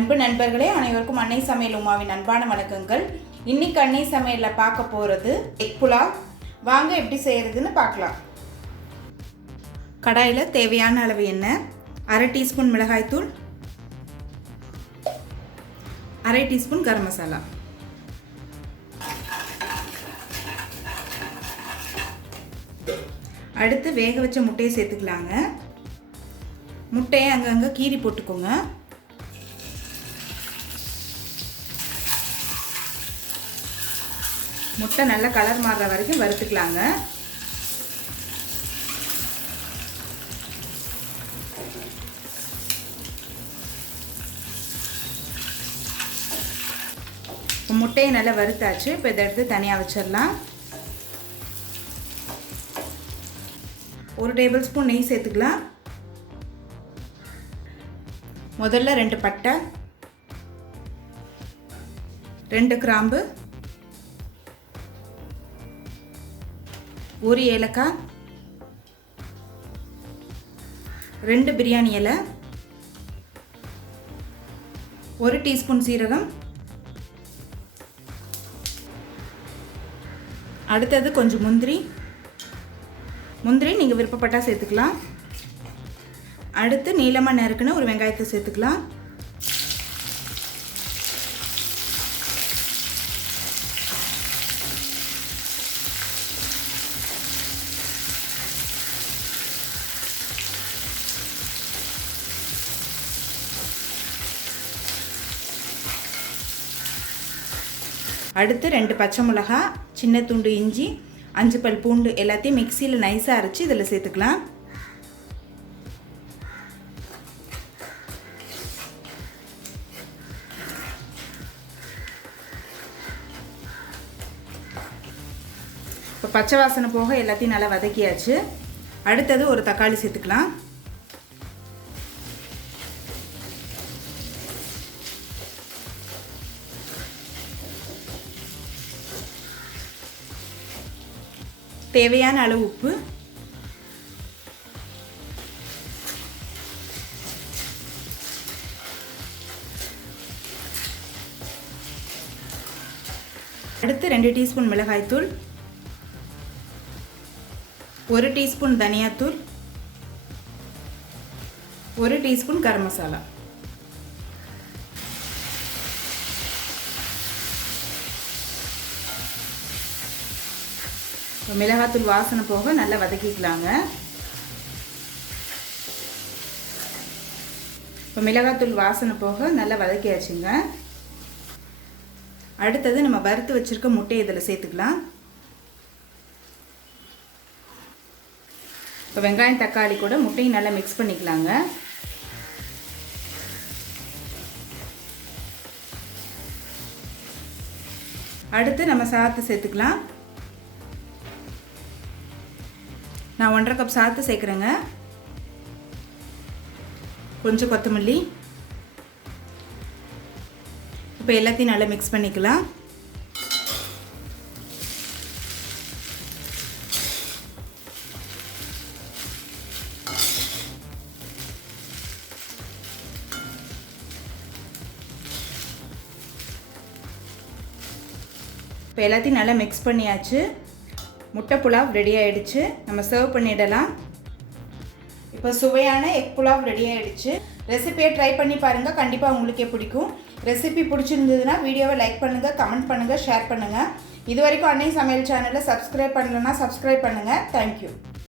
அன்பு நண்பர்களே, அனைவருக்கும் அன்னை சமையல் உமாவின் அன்பான வணக்கங்கள். இன்னைக்கு அன்னை சமையலில் பார்க்க போகிறது எக் புலாவ். வாங்க எப்படி செய்கிறதுன்னு பார்க்கலாம். கடாயில் தேவையான அளவு எண்ணெய், 1/2 டீஸ்பூன் மிளகாய்த்தூள், 1/2 டீஸ்பூன் கரம் மசாலா, அடுத்து வேக வச்ச முட்டையை சேர்த்துக்கலாங்க. முட்டையை அங்கங்கே கீறி போட்டுக்கோங்க. முட்டை நல்லா கலர் மாறுற வரைக்கும் வறுத்துக்கலாங்க. முட்டையை நல்லா வறுத்தாச்சு. இப்போ இதை எடுத்து தனியாக வச்சிடலாம். 1 டேபிள் ஸ்பூன் நெய் சேர்த்துக்கலாம். முதல்ல 2 பட்டை, 2 கிராம்பு, 1 ஏலக்காய், 2 பிரியாணி இலை, 1 டீஸ்பூன் சீரகம், அடுத்தது கொஞ்சம் முந்திரி நீங்கள் விருப்பப்பட்டால் சேர்த்துக்கலாம். அடுத்து நீளமாக நறுக்குன ஒரு வெங்காயத்தை சேர்த்துக்கலாம். அடுத்து 2 பச்சை மிளகாய், சின்ன துண்டு இஞ்சி, 5 பல் பூண்டு எல்லாத்தையும் மிக்சியில் நைஸாக அரைச்சி இதில் சேர்த்துக்கலாம். இப்போ பச்சை வாசனை போக எல்லாத்தையும் நல்லா வதக்கியாச்சு. அடுத்தது ஒரு தக்காளி சேர்த்துக்கலாம். தேவையான அளவு உப்பு, அடுத்து 2 டீஸ்பூன் மிளகாய்த்தூள், 1 டீஸ்பூன் தனியாத்தூள், 1 டீஸ்பூன் கரம் மசாலா. மிளகாத்தூள் வாசனை போக நல்லா வதக்கிக்கலாங்க. இப்போ மிளகாத்தூள் வாசனை போக நல்லா வதக்கியாச்சுங்க. அடுத்தது நம்ம வறுத்து வச்சுருக்க முட்டையை இதில் சேர்த்துக்கலாம். இப்போ வெங்காயம் தக்காளி கூட முட்டையும் நல்லா மிக்ஸ் பண்ணிக்கலாங்க. அடுத்து நம்ம சாதத்தை சேர்த்துக்கலாம். நான் 1/2 கப் சாதத்தை சேர்க்குறேங்க. கொஞ்சம் கொத்தமல்லி. இப்போ எல்லாத்தையும் நல்லா மிக்ஸ் பண்ணிக்கலாம். இப்போ எல்லாத்தையும் நல்லா மிக்ஸ் பண்ணியாச்சு. முட்டை புலாவ் ரெடி ஆகிடுச்சு. நம்ம சர்வ் பண்ணிடலாம். இப்போ சுவையான எக் புலாவ் ரெடி ஆகிடுச்சு. ரெசிபியை ட்ரை பண்ணி பாருங்கள். கண்டிப்பாக உங்களுக்கே பிடிக்கும். ரெசிபி பிடிச்சிருந்ததுன்னா வீடியோவை லைக் பண்ணுங்கள், கமெண்ட் பண்ணுங்கள், ஷேர் பண்ணுங்கள். இது வரைக்கும் அன்னை சமையல் சேனலை சப்ஸ்கிரைப் பண்ணலைன்னா சப்ஸ்கிரைப் பண்ணுங்கள். தேங்க்யூ.